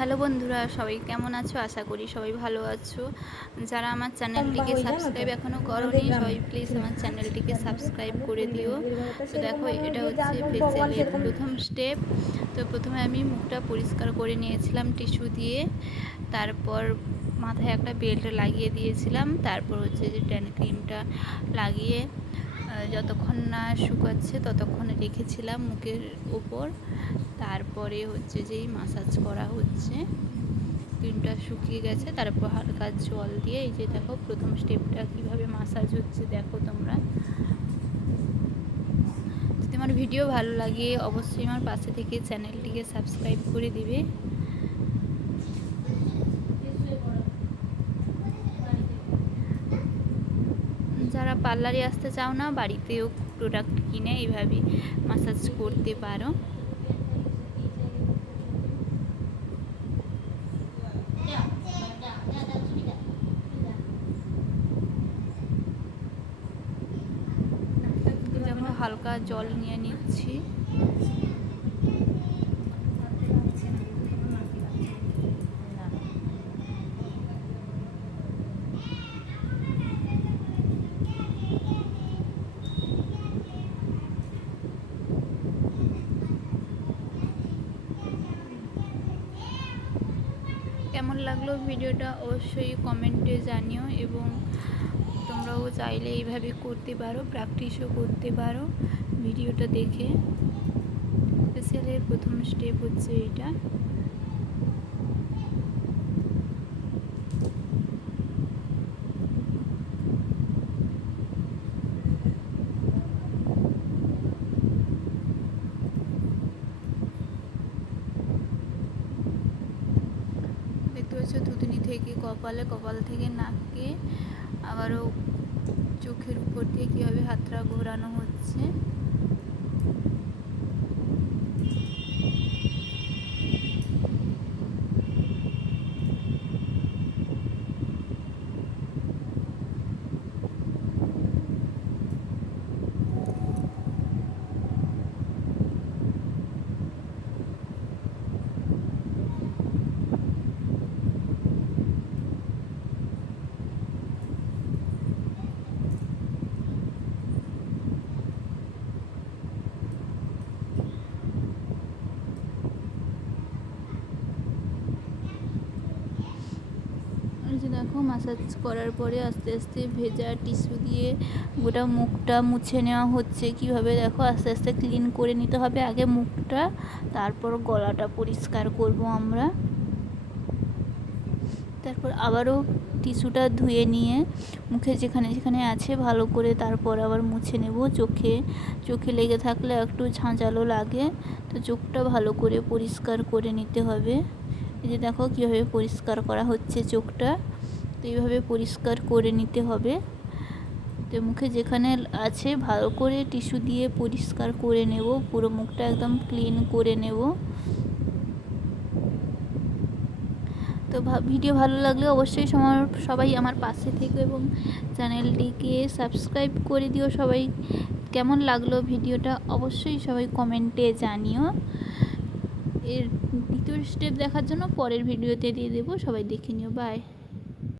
Hello বন্ধুরা, সবাই কেমন আছো? আশা করি সবাই ভালো আছো। যারা আমার চ্যানেলটিকে সাবস্ক্রাইব এখনও করোনি, সবাই প্লিজ আমার চ্যানেলটিকে সাবস্ক্রাইব করে দিও। তো দেখো, এটা হচ্ছে ফেসিয়ালের প্রথম স্টেপ। তো প্রথমে আমি মুখটা পরিষ্কার করে নিয়েছিলাম টিস্যু দিয়ে, তারপর মাথায় একটা বেল্ট লাগিয়ে দিয়েছিলাম, তারপর হচ্ছে যে ট্যান ক্রিমটা লাগিয়ে যতক্ষণ না শুকাচ্ছে ততক্ষণ রেখেছিলাম মুখের উপর। তারপরে হচ্ছে যেই মাসাজ করা হচ্ছে, ক্রিমটা শুকিয়ে গেছে, তারপর হালকা জল দিয়ে এই যে দেখো প্রথম স্টেপটা কিভাবে মাসাজ হচ্ছে দেখো তোমরা। যদি আমার ভিডিও ভালো লাগে অবশ্যই আমার পাশে থেকে চ্যানেলটিকে সাবস্ক্রাইব করে দিবে। যারা পার্লারে আসতে চাও না, বাড়িতেও প্রোডাক্ট কিনে এইভাবে মাসাজ করতে পারো। যেমন হালকা জল নিয়ে নিচ্ছি। কেমন লাগলো ভিডিওটা অবশ্যই কমেন্টে জানিও, এবং তোমরাও চাইলে এইভাবে করতে পারো, প্র্যাকটিসও করতে পারো ভিডিওটা দেখে। ফেসিয়ালের প্রথম স্টেপ হচ্ছে এটা। দেখতে পাচ্ছ থুতনি থেকে কপালে, কপাল থেকে নাকে, আবারও চোখের উপর দিয়ে কীভাবে হাতটা ঘোরানো হচ্ছে। যে দেখো মাসাজ করার পরে আস্তে আস্তে ভেজা টিস্যু দিয়ে গোটা মুখটা মুছে নেওয়া হচ্ছে। কিভাবে দেখো আস্তে আস্তে ক্লিন করে নিতে হবে আগে মুখটা, তারপর গলাটা পরিষ্কার করব আমরা। তারপর আবারও টিস্যুটা ধুয়ে নিয়ে মুখে যেখানে যেখানে আছে ভালো করে তারপর আবার মুছে নেব। চোখে লেগে থাকলে একটু ঝাঁঝালো লাগে, তো চোখটা ভালো করে পরিষ্কার করে নিতে হবে। এই যে দেখো কীভাবে পরিষ্কার করা হচ্ছে চোখটা, তো এইভাবে পরিষ্কার করে নিতে হবে। তো মুখে যেখানে আছে ভালো করে টিস্যু দিয়ে পরিষ্কার করে নেব, পুরো মুখটা একদম ক্লিন করে নেব। তো ভিডিও ভালো লাগলে অবশ্যই সবাই আমার পাশে থেকে এবং চ্যানেলটিকে সাবস্ক্রাইব করে দিও। সবাই কেমন লাগলো ভিডিওটা অবশ্যই সবাই কমেন্টে জানিও। এর দ্বিতীয় স্টেপ দেখার জন্য পরের ভিডিওতে দিয়ে দেবো, সবাই দেখে নিও। বাই।